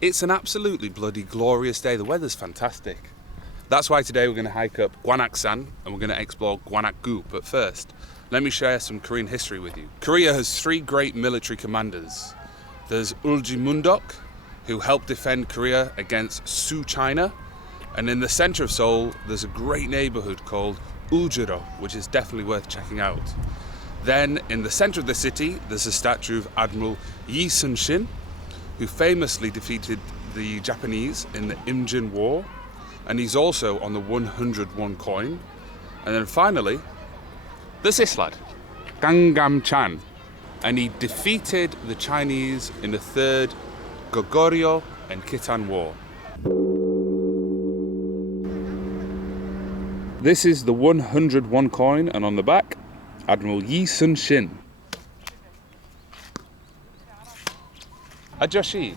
It's an absolutely bloody glorious day. The weather's fantastic. That's why today we're going to hike up GWANAK-san and we're going to explore GWANAK-GU. But first, let me share some Korean history with you. Korea has three great military commanders. There's Uljimundok, who helped defend Korea against Sioux China. And in the center of Seoul, there's a great neighborhood called Uljiro, which is definitely worth checking out. Then in the center of the city, there's a statue of Admiral Yi Sun-shin, who famously defeated the Japanese in the Imjin War. And he's also on the 101 coin. And then finally, there's this lad, Gangnam-chan. And he defeated the Chinese in the Third Goguryeo and Khitan War. This is the 101 coin, and on the back, Admiral Yi Sun-shin. 아저씨.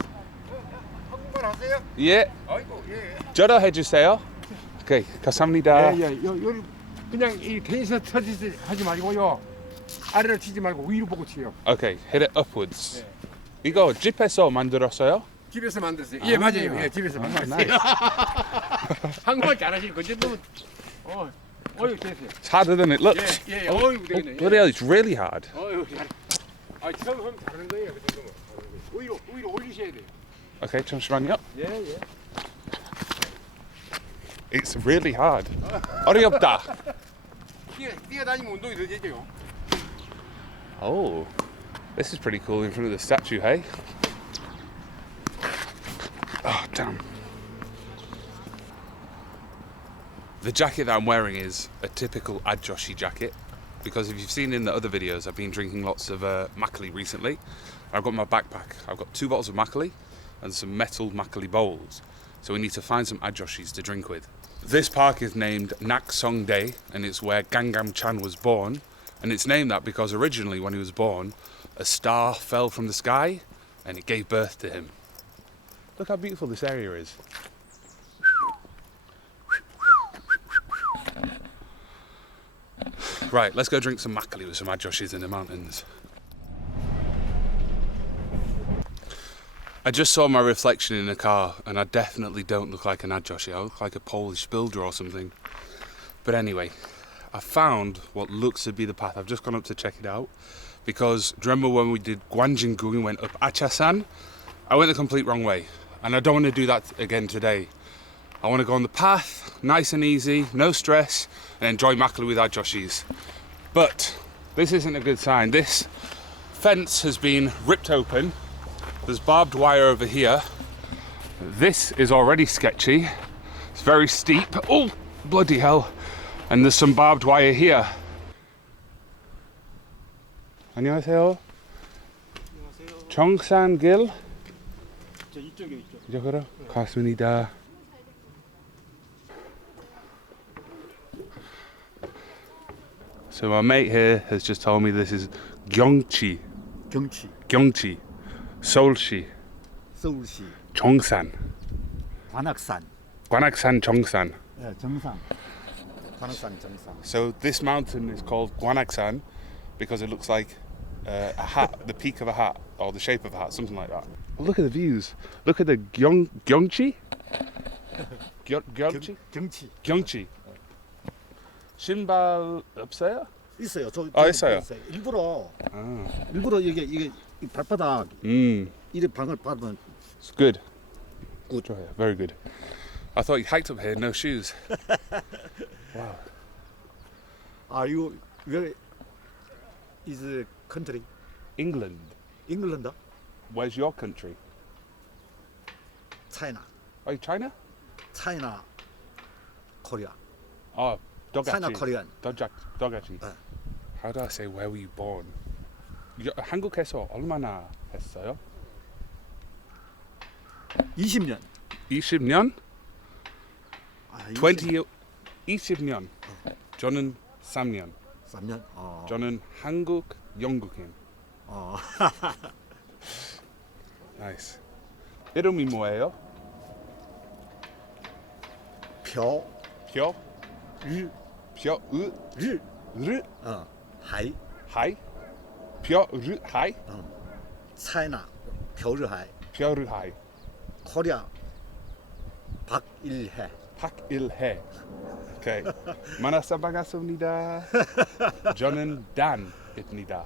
한국말 하세요? 예. 아이고 예. 저도 해주세요. 오케이, 감사합니다. 예. 요 그냥 이 텐션 터지지 하지 말고요. 아래를 치지 말고 위로 보고 치요. 오케이, hit it upwards. 이거 집에서 만들었어요? 집에서 만들었어요. 예, 맞아요. 예, 집에서 만들었어요. 한국말 잘하시는 거지 너무. 어유 됐어요. It's harder than it looks. 예. 어유 되네. Bloody hell, it's really hard. 어유 잘. 아, 처음 하면 잘하는 거예요. 그 정도면. 위로 올리셔야 돼요. Okay, 잠시만요. 예. It's really hard. 어렵다. 뛰어다니면 운동이 더 되죠. Oh, this is pretty cool in front of the statue, hey? Oh, damn. The jacket that I'm wearing is a typical adjoshi jacket, because if you've seen in the other videos, I've been drinking lots of makgeolli recently. I've got my backpack. I've got 2 bottles of makgeolli and some metal makgeolli bowls. So we need to find some adjoshis to drink with. This park is named Nak-songdae, and it's where Gangnam-chan was born. And it's named that because originally when he was born, a star fell from the sky and it gave birth to him. Look how beautiful this area is. Right, let's go drink some makgeolli with some adjoshis in the mountains. I just saw my reflection in a car and I definitely don't look like an adjoshi. I look like a Polish builder or something. But anyway, I found what looks to be the path. I've just gone up to check it out because do you remember when we did GWANAK-GU and went up Achasan? I went the complete wrong way and I don't want to do that again today. I want to go on the path, nice and easy, no stress, and enjoy makgeolli with adjoshis. But this isn't a good sign. This fence has been ripped open. There's barbed wire over here. This is already sketchy. It's very steep. Oh, bloody hell. And there's some barbed wire here. 안녕하세요. 정산길. 이쪽으로 갔습니다. So my mate here has just told me this is Gyeongchi. Gyeongchi. 서울시. 정산. GWANAK-san 정산. 네, 정상. GWANAK-san 정상. So this mountain is called GWANAK-san because it looks like a hat, the peak of a hat, or the shape of a hat, something like that. Oh, look at the views. Look at the Gyeongchi? Gyeongchi. 신발 없어요? 있어요. 있어요. 일부러 이게 발바닥 이래 방을 밟으면 It's good. 좋아요. Very good. I thought you hiked up here, no shoes. Wow. Are you where is the country? England. England? Where's your country? China. Oh, China? China. Korea. Oh, Dogachi. China Korean. Dogachi. How do I say where were you born? 한국에서 얼마나 했어요? 20년. 20년? 20년. 저는 3년. 3년? 저는 한국 영국인. Nice. 이름이 뭐예요? 표. 르. 하이. 하이? 르 하이? 차이나. 표 르 하이. 르 하이. 코리아 박일해. 박일해. 오케이. 만나서 반갑습니다. 저는 단입니다.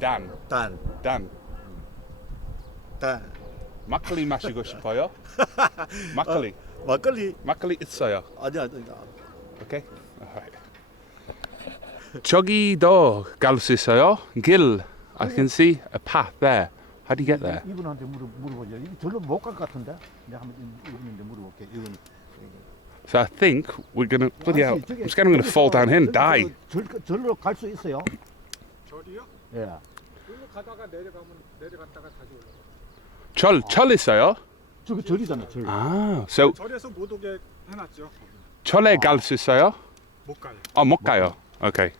단. 단. 단. 단. 막걸리 마시고 싶어요? 막걸리. 막걸리. 막걸리 있어요. 아니야. 오케이. Alright. 저기도 갈 수 있어요? 길. I can see a path there. How do you get there? 이분한테 물어보죠. 이거 절로 못 갈 것 같은데. 내가 한번 이분한테 물어볼게. 이건. So I think we're gonna bloody hell. I'm scared I'm gonna fall down here and die. 절로 갈 수 있어요? 절이요? 예. 절로 가다가 내려갔다가 다시 올라가. 철 있어요? 저기 절이잖아. 절. 아, so 절에서 못 오게 해놨죠. 철에 갈 수 있어요? 못 가요. 못 가요. 오케이.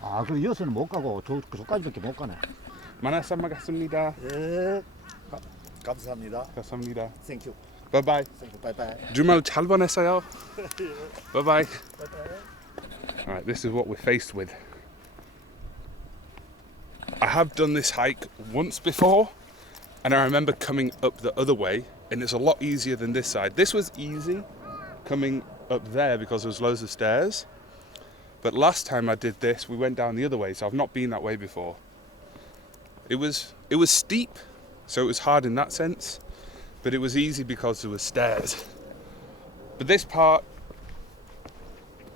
아, 그럼 이어서는 못 가고 저까지밖에 못 가네. 만나서 반갑습니다. 예. 감사합니다. 감사합니다. 땡큐. Bye bye. 땡큐. 바이바이. 주말 잘 보냈어요? Bye bye. Alright, this is what we're faced with. I have done this hike once before, and I remember coming up the other way, and it's a lot easier than this side. This was easy coming up there because there was loads of stairs. But last time I did this, we went down the other way, so I've not been that way before. It was steep, so it was hard in that sense, but it was easy because there were stairs. But this part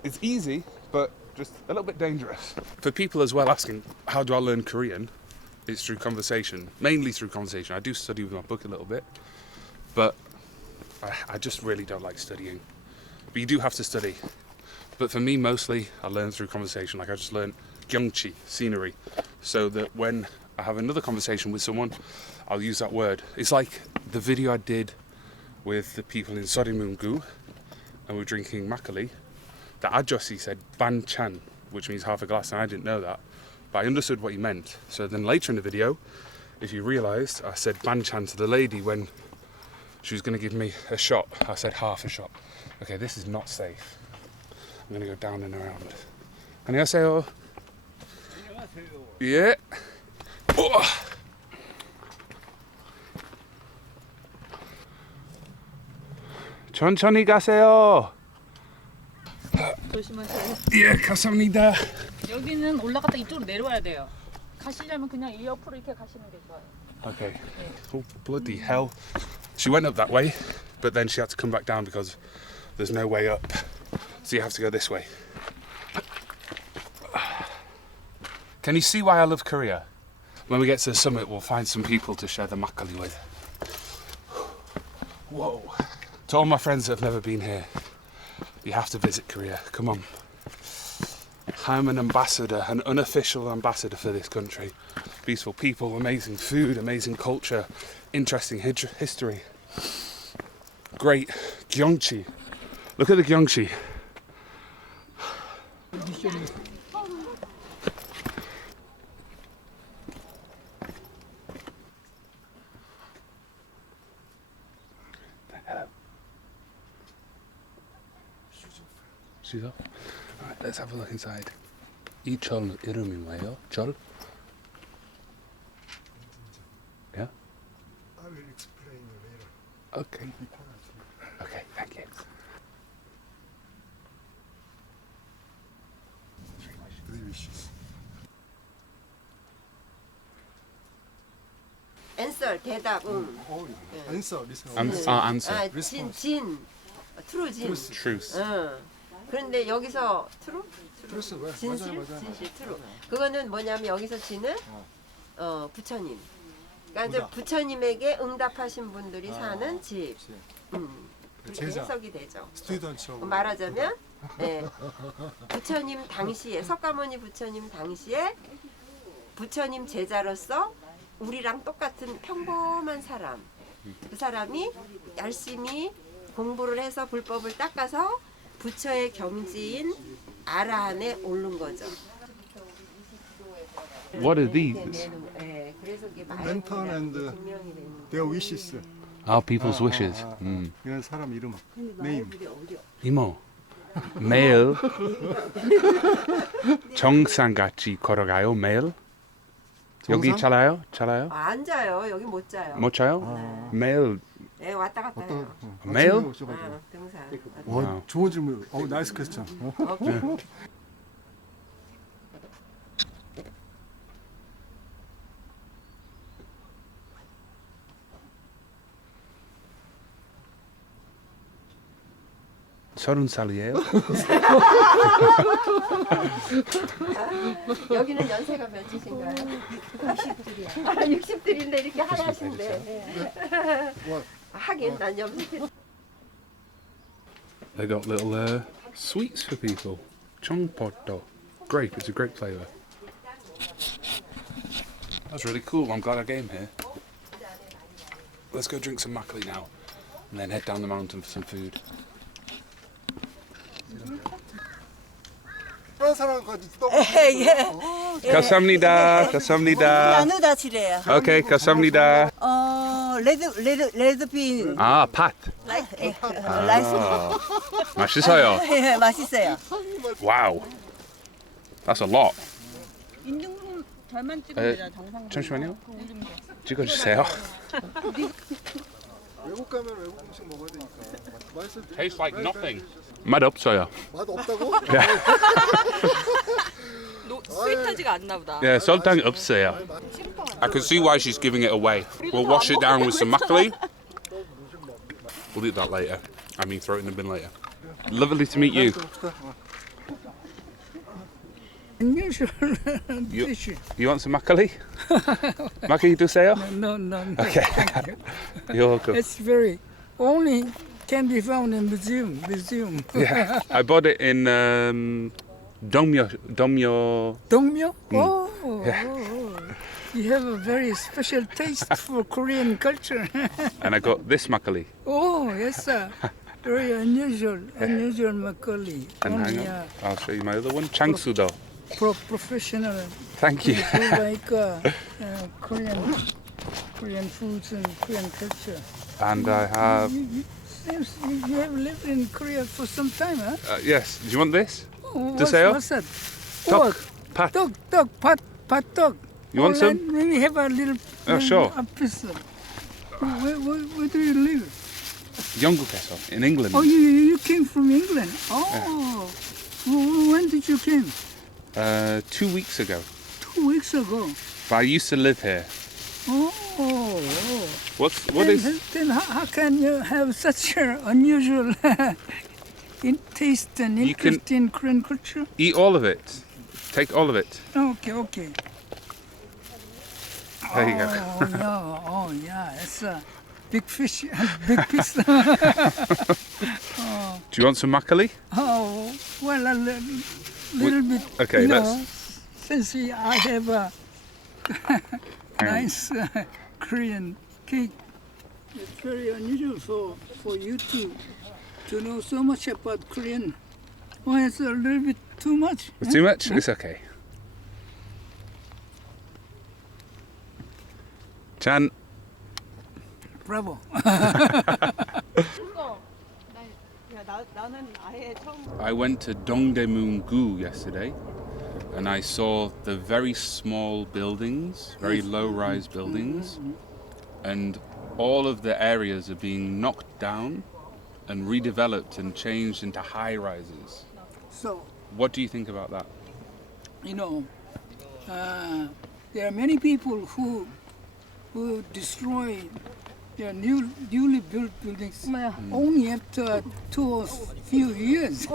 is easy, but just a little bit dangerous. For people as well asking, how do I learn Korean? It's through conversation, mainly through conversation. I do study with my book a little bit, but I just really don't like studying. But you do have to study. But for me, mostly, I learn through conversation. Like I just learned Gyeongchi, scenery, so that when I have another conversation with someone, I'll use that word. It's like the video I did with the people in Hangover, and we're drinking makgeolli. The ajosi said banchan, which means half a glass, and I didn't know that, but I understood what he meant. So then later in the video, if you realised, I said banchan to the lady when she was going to give me a shot. I said half a shot. Okay, this is not safe. I'm going to go down and around. 안녕하세요. Yeah. Oh. 천천히 가세요. 조심하세요. 예, 감사합니다. 여기는 올라갔다 이쪽으로 내려와야 돼요. 가시려면 그냥 이 옆으로 이렇게 가시는 게 좋아요. Okay. Oh, bloody hell. She went up that way, but then she had to come back down because there's no way up. So you have to go this way. Can you see why I love Korea? When we get to the summit, we'll find some people to share the makgeolli with. Whoa. To all my friends that have never been here, you have to visit Korea. Come on. I'm an ambassador, an unofficial ambassador for this country. Peaceful people, amazing food, amazing culture, interesting history. Great Gyeongchi. Look at the Gyeongchi. Shoes off. Alright, let's have a look inside. 이 절 이름이 뭐예요? 절? Yeah? I will explain later. Okay. Okay, thank you. answer 대답 Answer, listen. Answer. 진 true 진 Truth. 그런데 여기서 true Truth, 왜? 진실 맞아요. 진실 true 그거는 뭐냐면 여기서 진은 부처님 그러니까 이제 부처님에게 응답하신 분들이 사는 집 이렇게 제자. 해석이 되죠. 스튜던트하고. 말하자면 예, 부처님 당시에 석가모니 부처님 당시에 부처님 제자로서 우리랑 똑같은 평범한 사람 그 사람이 열심히 공부를 해서 불법을 닦아서 부처의 경지인 아라한에 오른 거죠. What are these? 네, 그래서 이게 Lantern and 증명이 되는 their wishes. Our people's wishes. 이런 사람 이름. 네임. 이모. 매일 정상같이 걸어가요 매일? 여기 정상? 잘아요? 앉아요. 여기 못 자요. 못 자요? 매일 예, 왔다 갔다 해요. Mail? 등산. 와, 좋은 질문. 나이스 퀘스천. 오케이. 서른 살이에요? 여기는 연세가 몇이신가요? 60들이요. 60들인데 이렇게 하얗신데. 하긴 난 염색. They got little sweets for people. Chongporto. Grape, it's a grape flavour. That's really cool. I'm glad I came here. Let's go drink some makgeolli now and then head down the mountain for some food. 프랑스 사람까지 또. 감사합니다. 감사합니다. 나누다치래요. Okay, 감사합니다. 레드빈 Ah, pat. 라이스 맛있어요. 맛있어요. Wow. That's a lot. 인증 절만 찍으면 되잖아. 정상. 잠시만요. 찍어주세요. 외국 가면 외국 음식 먹어야 되니까. 맛있을 때. Tastes like nothing. 맛 없어요. 맛 없다고? 스윗하지가 않나 보다. Yeah, 설탕 없어요. I can see why she's giving it away. We'll wash it down with some makgeolli. We'll eat that later. I mean, throw it in the bin later. Lovely to meet you. Unusual You- dish. You want some makgeolli? Makgeolli 드세요? No. Okay. You're welcome. It's very only can be found in museum. Yeah, I bought it in Dongmyo. Dongmyo? Oh, you have a very special taste for Korean culture. And I got this makgeolli. Oh, yes, sir. Very unusual makgeolli. And hang Only on, I'll show you my other one. Changsudo. professional Thank you. who like Korean foods and Korean culture. And I have, Seems you have lived in Korea for some time, huh? yes, do you want this? Oh, 드세요? what's that? Tok, pat. Dog, pat dog. You want some? Maybe have a little. Oh, sure. A piece. Where do you live? Yeonggukeso, in England. Oh, you came from England. Oh, when did you came? 2 weeks ago. 2 weeks ago. But I used to live here. Oh. What then, is? Then how can you have such an unusual taste and You can- interest in Korean culture? Eat all of it. Take all of it. Okay. There you go. Yeah, it's a big fish, big piece. Do you want some makgeolli? Oh, well, a little bit. Okay, you know, let's- since I have a nice Korean cake, it's very unusual for you to know so much about Korean. Oh, it's a little bit too much. It's too much? It's okay. Chan, Bravo. I went to Dongdaemun-gu yesterday and I saw the very small buildings, very low-rise buildings, and all of the areas are being knocked down and redeveloped and changed into high-rises. So, What do you think about that? you know, there are many people who destroy their newly built buildings only after 2 or few years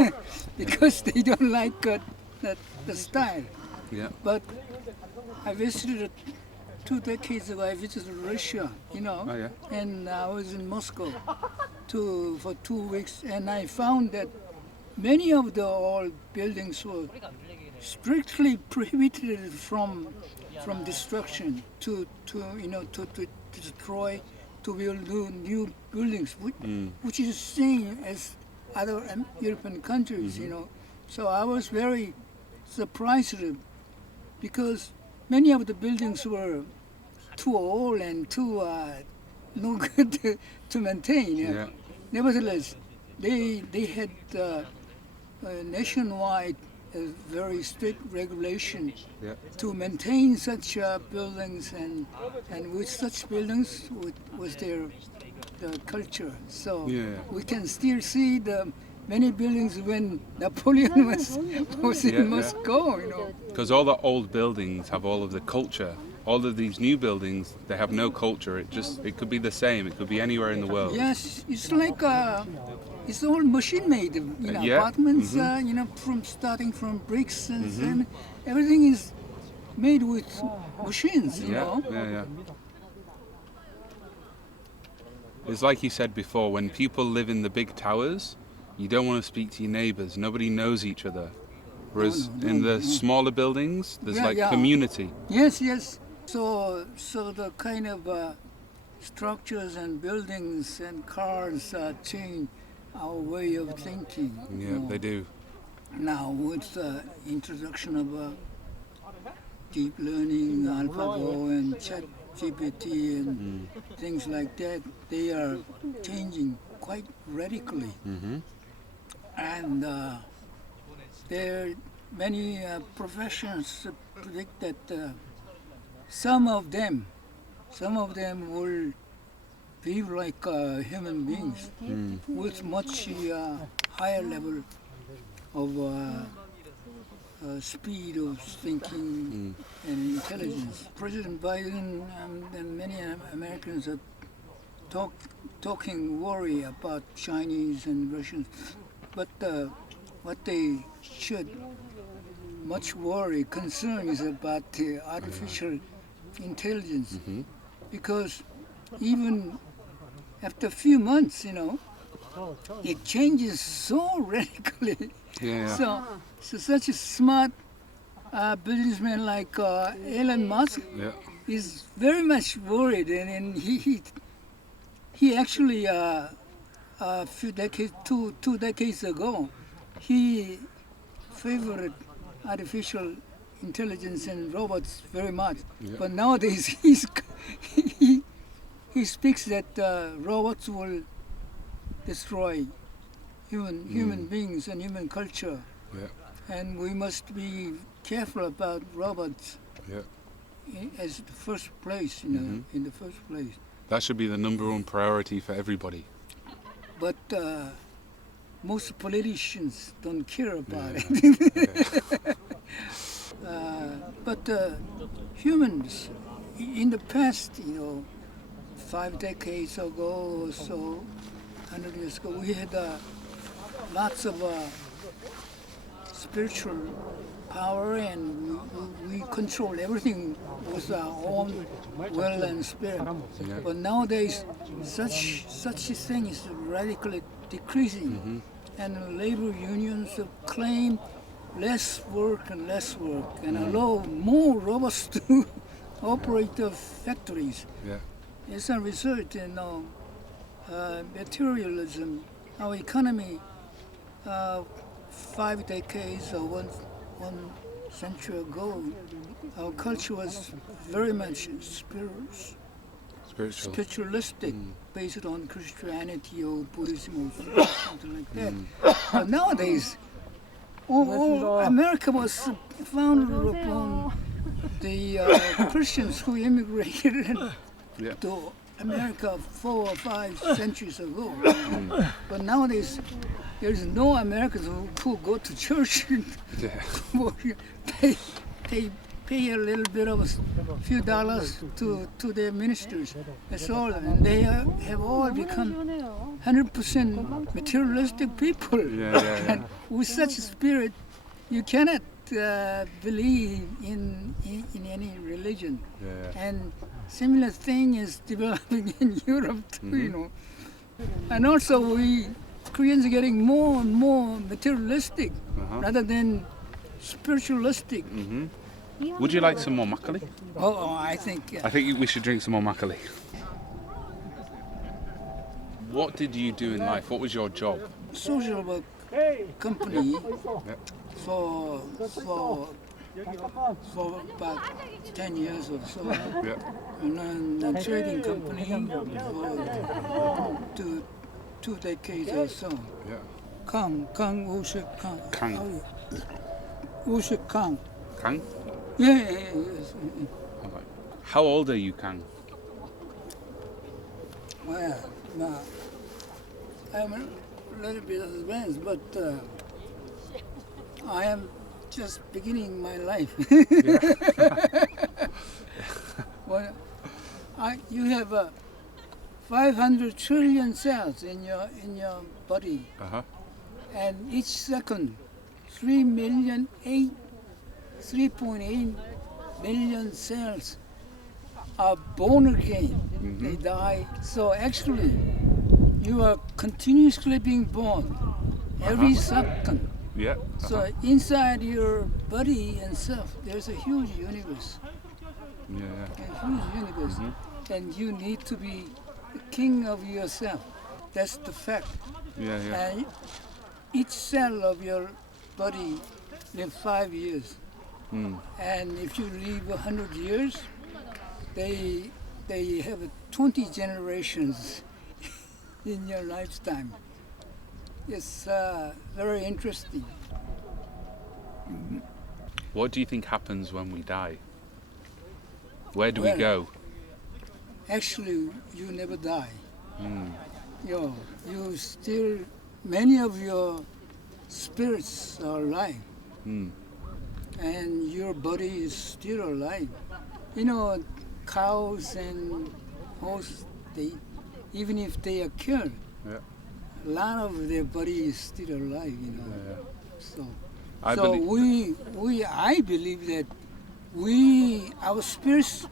because they don't like the style. Yeah. But I visited 2 decades ago. I visited Russia, you know, Oh, yeah. and I was in Moscow for 2 weeks, and I found that many of the old buildings were strictly prohibited from destruction to destroy, to build new buildings, which is the same as other European countries, you know. So I was very surprised because many of the buildings were too old and too no good to maintain. Yeah. Nevertheless, they had nationwide very strict regulation Yeah. to maintain such buildings, and with such buildings was their the culture. So Yeah. we can still see the many buildings when Napoleon was Yeah, in Moscow, you know. Because all the old buildings have all of the culture. All of these new buildings, they have no culture. It could be the same. It could be anywhere in the world. Yes, it's like it's all machine made. You know, Yeah, apartments. You know, starting from bricks and cement, everything is made with machines. You Yeah, know. yeah. It's like you said before, when people live in the big towers, you don't want to speak to your neighbors. Nobody knows each other. Whereas in the smaller buildings, there's like community. Yes, yes. So the kind of structures and buildings and cars change our way of thinking. Yeah, you know. they do. Now with the introduction of deep learning, AlphaGo and ChatGPT and things like that, they are changing quite radically. And there are many professions predict that some of them will be like human beings with much higher level of speed of thinking and intelligence. President Biden and many Americans are talking worry about Chinese and Russians, but what they should much worry, concern is about the artificial intelligence, because even after a few months, you know, it changes so radically. Yeah. So such a smart businessman like Elon Musk is very much worried, and he actually a few decades, two decades ago, he favored artificial intelligence and robots very much. But nowadays he speaks that robots will destroy human beings and human culture. And we must be careful about robots as the first place, you know, in the first place. That should be the number one priority for everybody. But most politicians don't care about it. But humans, in the past, you know, 5 decades ago or so, 100 years ago, we had lots of spiritual power, and we control everything with our own will and spirit. But nowadays, such a thing is radically decreasing, and labor unions claim less work, and allow more robots to operate the factories. As a result, you know, materialism, our economy, 5 decades or one century ago, our culture was very much spiritualistic, based on Christianity or Buddhism or something like that. But nowadays, all America was founded upon the Christians who immigrated to America 4 or 5 centuries ago. But nowadays, there is no Americans who go to church and pay a little bit of a few dollars to their ministers. That's all. And they have all become 100% materialistic people. And with such a spirit, you cannot believe in any religion. And similar thing is developing in Europe too, you know. And also we Koreans are getting more and more materialistic rather than spiritualistic. Would you like some more makgeolli? Oh, I think. I think we should drink some more makgeolli. What did you do in life? What was your job? Social work company for about 10 years or so. And then a trading company for two decades or so. Kang Ushik Kang. Kang. Ushik Kang. Kang? Yes. How old are you, Kang? Well, I'm a little bit advanced, but I am just beginning my life. Well, you have 500 trillion cells in your body, Uh-huh. and each second, 3.8 million cells are born again. They die. So actually, you are continuously being born every second. Yeah. So inside your body and self, there's a huge universe, Yeah. a huge universe, and you need to be the king of yourself. That's the fact. Yeah. Yeah. And each cell of your body lives 5 years, and if you live 100 years, they have 20 generations in your lifetime. It's very interesting. What do you think happens when we die? Where do we Well, go? Actually, you never die. You still, many of your spirits are alive, and your body is still alive. You know, cows and horses, even if they are killed, Yeah. a lot of their body is still alive. You know, I so believe- I believe that our spirits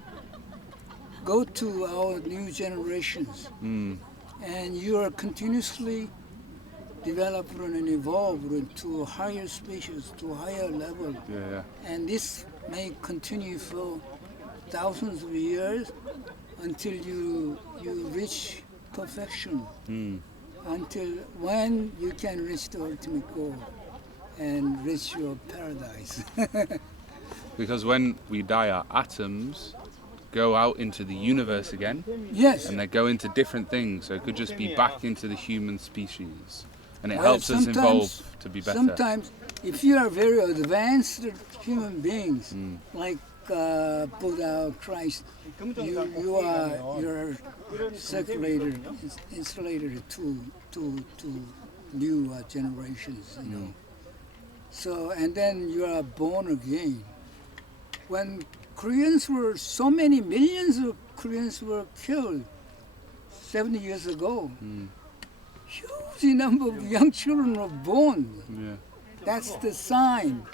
go to our new generations, and you are continuously developed and evolved to a higher species, to a higher level, Yeah. and this may continue for thousands of years until you reach perfection, until when you can reach the ultimate goal and reach your paradise. Because when we die, our atoms go out into the universe again, Yes. and they go into different things. So it could just be back into the human species, and it Well, helps us evolve sometimes- to be better. Sometimes, if you are very advanced human beings, like Buddha or Christ, you're circulated, insulated to new generations, you know. So, and then you are born again. When so many millions of Koreans were killed 70 years ago, huge number of young children were born. Yeah. That's the sign.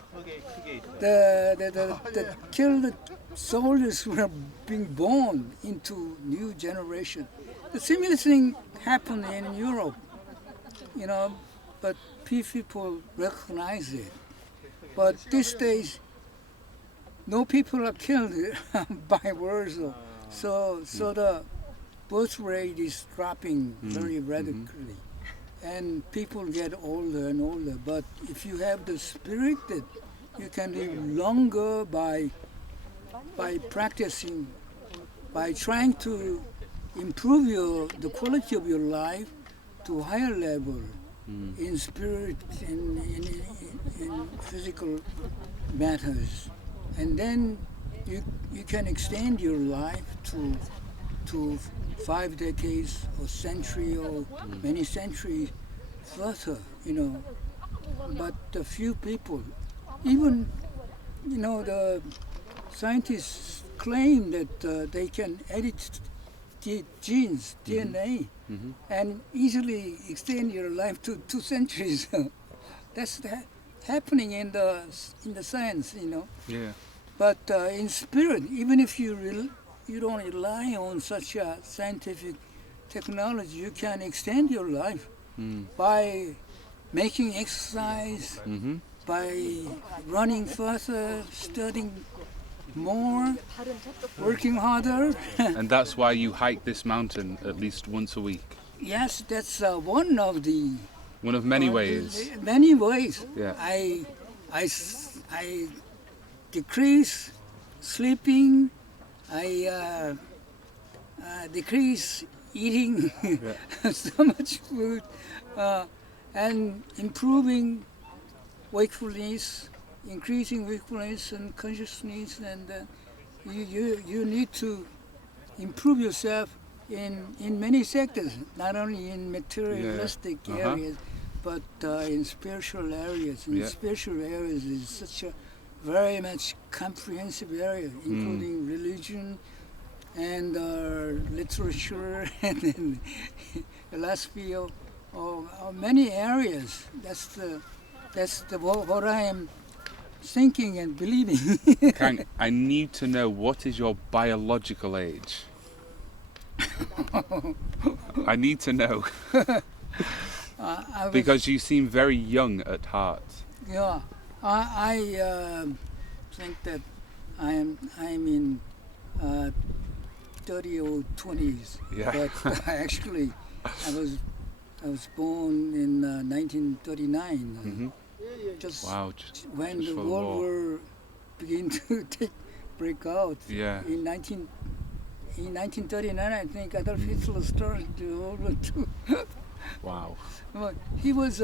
The killed soldiers were being born into new generation. The similar thing happened in Europe, you know, but people recognize it. But these days, no people are killed by wars. So the birth rate is dropping very radically. And people get older and older. But if you have the spirit that you can live longer by practicing, by trying to improve the quality of your life to a higher level in spirit, in physical matters. And then you can extend your life to 5 decades or century or many centuries further, you know. But a few people, even, you know, the scientists claim that they can edit the genes, DNA, and easily extend your life to 2 centuries. That's happening in the science, you know. Yeah. But in spirit, even if you don't rely on such a scientific technology, you can extend your life by making exercise, by running further, studying more, working harder. And that's why you hike this mountain at least once a week. Yes, that's one of the One of many ways. Many ways. Yeah. I decrease sleeping. I decrease eating so much food, and improving wakefulness, increasing wakefulness and consciousness, and you need to improve yourself in many sectors, not only in materialistic areas, but in spiritual areas. And spiritual areas is such a very much comprehensive area, including religion and literature and then philosophy, or many areas. That's the what I am thinking and believing. Kang, I need to know, what is your biological age? I need to know. Because you seem very young at heart. Yeah, I think that I'm in 30 or 20s. Yeah. But actually, I was born in 1939. Just Wow, when just the for the World war. War began to break out. Yeah. In 1939, I think Adolf Hitler started the World War II. Wow. Well, he was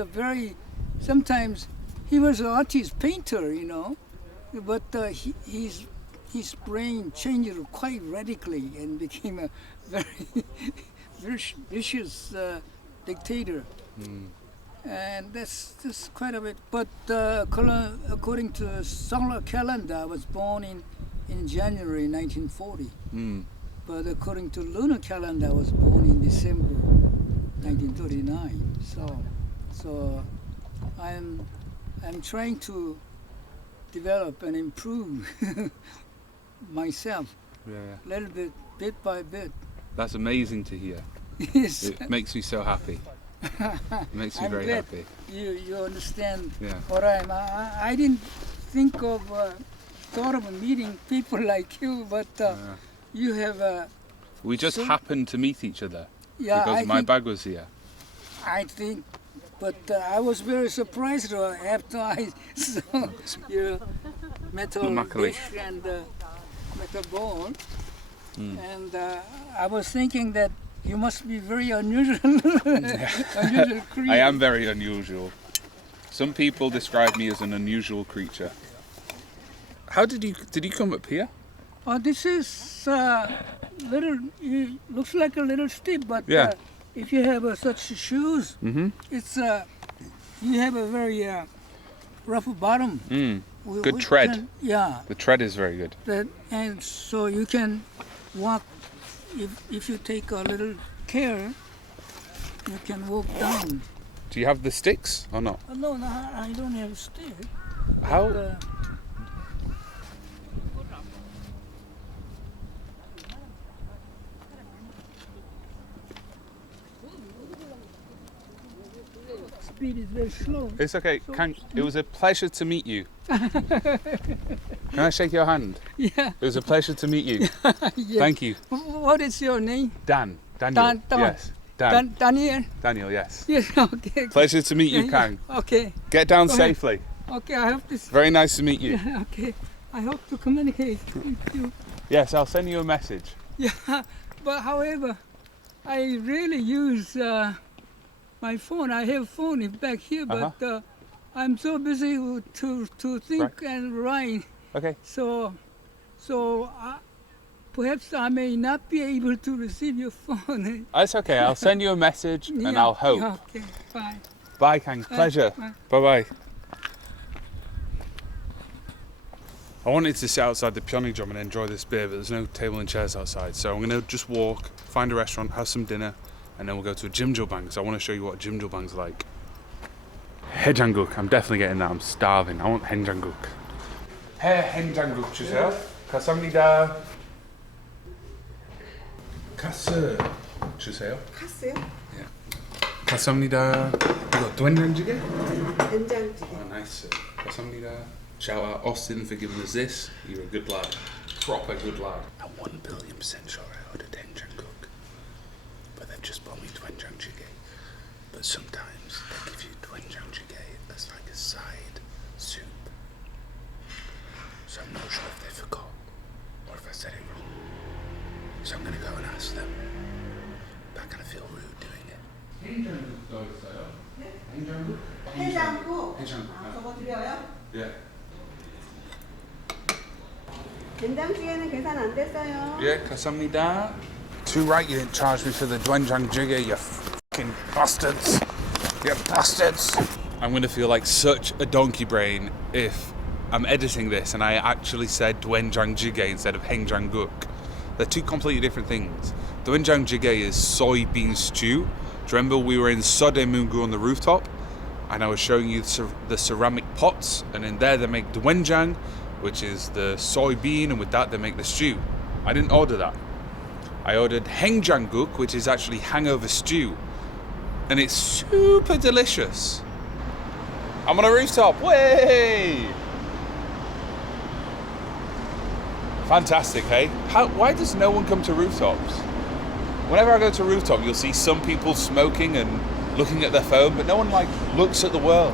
sometimes he was an artist, painter, but his brain changed quite radically and became a very vicious dictator. And that's quite a bit. But according to solar calendar, I was born in January 1940. But according to lunar calendar, I was born in December 1939. So I'm trying to develop and improve myself little bit by bit. That's amazing to hear. Yes. It makes me so happy. It makes me I'm very glad happy. You understand Yeah. what I didn't think of thought of meeting people like you, but you have We just happened to meet each other I because my bag was here. think, but I was very surprised after I saw your metal Makgeolli. dish and metal bowl, and I was thinking that you must be very unusual, unusual creature. I am very unusual. Some people describe me as an unusual creature. How did you come up here? This is little. It looks like a little steep, but Yeah. if you have such shoes, it's you have a very rough bottom. Good tread. Yeah, The tread is very good. and so you can walk. If you take a little care, you can walk down. Do you have the sticks or not? No, I don't have a stick. How? But, speed is very slow. It's okay. It was a pleasure to meet you. Can I shake your hand? Yeah. It was a pleasure to meet you. Yes. Thank you. What is your name? Daniel. Dan. Yes. Dan. Daniel. Daniel, yes. Yes. Okay. Pleasure to meet you, Yeah, Kang. Okay. Get down Go ahead. safely. Okay. I hope this. Very nice to meet you. Yeah, okay. I hope to communicate with you. Yes, I'll send you a message. Yeah. But however, I really use my phone. I have phone back here, but I'm so busy to think and write. Okay. So perhaps I may not be able to receive your phone. It's okay. I'll send you a message and Yeah, I'll hope. Okay, bye. Bye, Kang. Pleasure. Bye. Bye-bye. I wanted to sit outside the Pyeongchang and enjoy this beer, but there's no table and chairs outside. So I'm going to just walk, find a restaurant, have some dinner, and then we'll go to a Jjimjilbang, because I want to show you what Jjimjilbang's like. Haejanguk. I'm definitely getting that. I'm starving. I want Haejanguk. Haejanguk 주세요. 감사합니다. 카스 주세요. 카스요? 감사합니다. 이거 된장찌개? 된장찌개. Oh, nice. 감사합니다. Shout out Austin for giving us this. You're a good lad. Proper good lad. I'm 1,000,000,000% sure I ordered Haejanguk, but they've just bought me 된장찌개. But sometimes they give you 된장찌개 as like a side soup. So I'm not sure if they forgot or if I said it wrong. So I'm gonna go and ask them. But I kind of feel rude doing it. Haejanguk 더 있어요? Haejanguk? 해장국. Haejanguk. 저거 드려요? Yeah. 된장찌개는 계산 안 됐어요. Yeah, 감사합니다. 2 Too right you didn't charge me for the GWANAK-GU, you fucking bastards. You bastards. I'm gonna feel like such a donkey brain if I'm editing this and I actually said GWANAK-GU instead of Hangover. They're two completely different things. GWANAK-GU is soybean stew. Do you remember we were in Sodaemungu on the rooftop and I was showing you the ceramic pots, and in there they make doenjang, which is the soybean, and with that they make the stew. I didn't order that. I ordered Hangover, which is actually hangover stew, and it's super delicious. I'm on a rooftop, way! Fantastic, hey? Why does no one come to rooftops? Whenever I go to a rooftop, you'll see some people smoking and looking at their phone, but no one like looks at the world.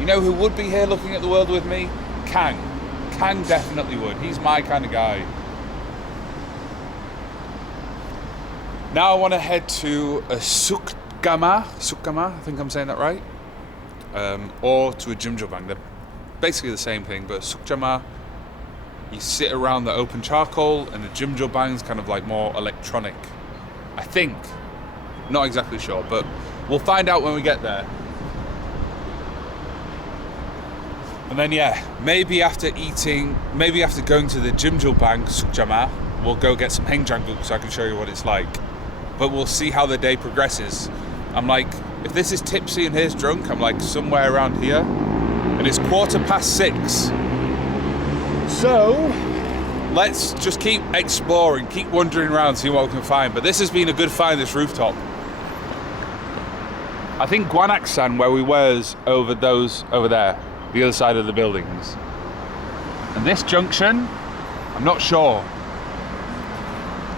You know who would be here looking at the world with me? Kang. Kang definitely would. He's my kind of guy. Now I want to head to a such-gama, I think I'm saying that right, or to a jjimjilbang. They're basically the same thing, but such-gama, you sit around the open charcoal, and the jjimjilbang's kind of like more electronic, I think. Not exactly sure, but we'll find out when we get there. And then yeah, maybe after going to the jjimjilbang such-gama, we'll go get some Hangover so I can show you what it's like. But we'll see how the day progresses. I'm like, if this is tipsy and here's drunk, I'm like somewhere around here. And it's 6:15. So, let's just keep exploring, keep wandering around, see what we can find. But this has been a good find, this rooftop. I think GWANAK-san, where we were, is over there, the other side of the buildings. And this junction, I'm not sure.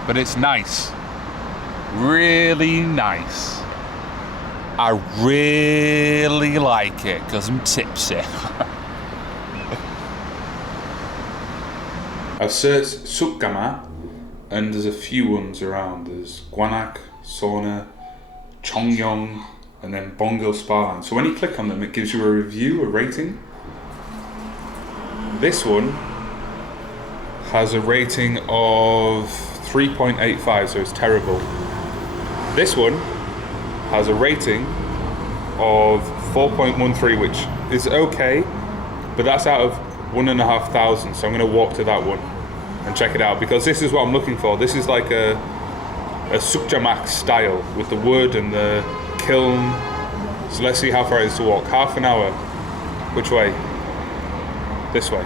But it's nice. Really nice. I really like it because I'm tipsy. I've searched such-gama and there's a few ones around. There's GWANAK, Sauna, Chongyong, and then Bongil Sparland. So when you click on them, it gives you a review, a rating. This one has a rating of 3.85, so it's terrible. This one has a rating of 4.13, which is okay, but that's out of 1,500, so I'm going to walk to that one and check it out, because this is what I'm looking for. This is like a such-gama style with the wood and the kiln. So let's see how far it is to walk. Half an hour. Which way? This way.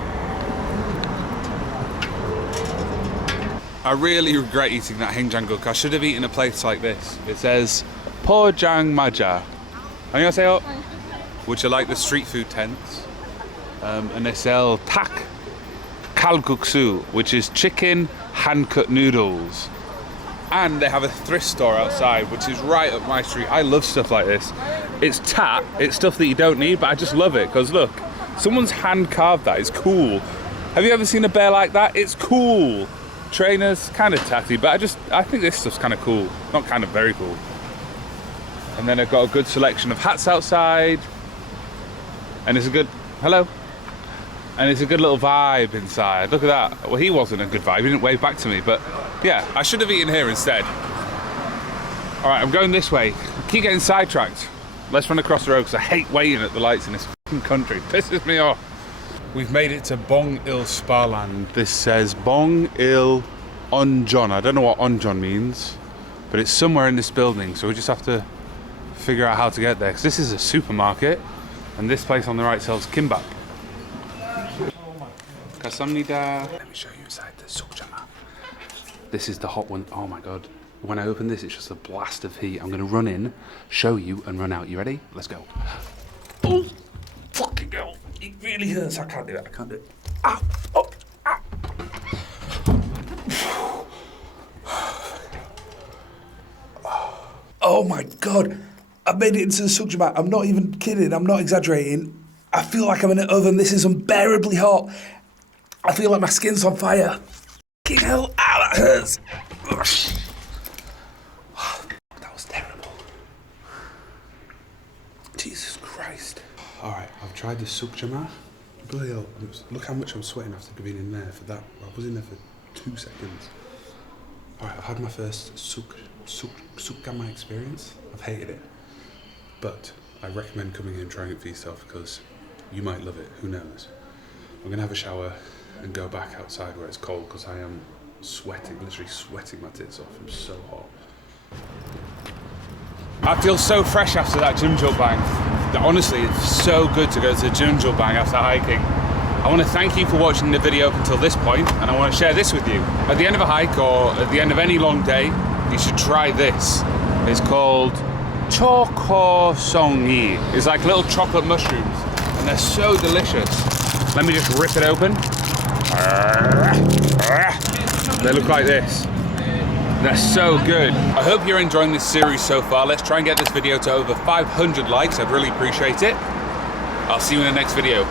I really regret eating that Hangover. I should have eaten a place like this. It says Pojang Maja. Annyeonghaseyo. Which are like the street food tents. And they sell tak kalguksu, which is chicken hand-cut noodles. And they have a thrift store outside, which is right up my street. I love stuff like this. It's it's stuff that you don't need, but I just love it, because look, someone's hand-carved that. It's cool. Have you ever seen a bear like that? It's cool. Trainers, kind of tatty, but I think this stuff's kind of cool. Not kind of, very cool. And then I've got a good selection of hats outside. And it's a good, hello. And it's a good little vibe inside. Look at that. Well, he wasn't a good vibe. He didn't wave back to me, but yeah, I should have eaten here instead. All right, I'm going this way. I keep getting sidetracked. Let's run across the road, because I hate waiting at the lights in this fucking country. It pisses me off. We've made it to Bongil Sparland. This says Bongil Onjon. I don't know what Onjon means, but it's somewhere in this building, so we just have to figure out how to get there, because this is a supermarket, and this place on the right sells kimbap. Kasamnida. Let me show you inside the such-gama. This is the hot one. Oh my god. When I open this, it's just a blast of heat. I'm going to run in, show you, and run out. You ready? Let's go. Oh, fucking hell. It really hurts. I can't do it. I can't do it. Ow. Oh. Ow. Oh my god. I made it into the such-gama. I'm not even kidding. I'm not exaggerating. I feel like I'm in an oven. This is unbearably hot. I feel like my skin's on fire. Fucking hell. Ow, that hurts. That was terrible. Jesus Christ. Alright, I've tried the such-gama. Bloody hell. Look how much I'm sweating after being in there for that. I was in there for 2 seconds. Alright, I've had my first such-gama experience. I've hated it. But I recommend coming here and trying it for yourself because you might love it, who knows. I'm gonna have a shower and go back outside where it's cold because I am sweating, literally sweating my tits off. I'm so hot. I feel so fresh after that Gyeongchi. Honestly, it's so good to go to Gyeongchi after hiking. I want to thank you for watching the video up until this point, and I want to share this with you. At the end of a hike or at the end of any long day, you should try this. It's called chokosongi. It's like little chocolate mushrooms, and they're so delicious. Let me just rip it open. They look like this. They're so good. I hope you're enjoying this series so far. Let's try and get this video to over 500 likes. I'd really appreciate it. I'll see you in the next video.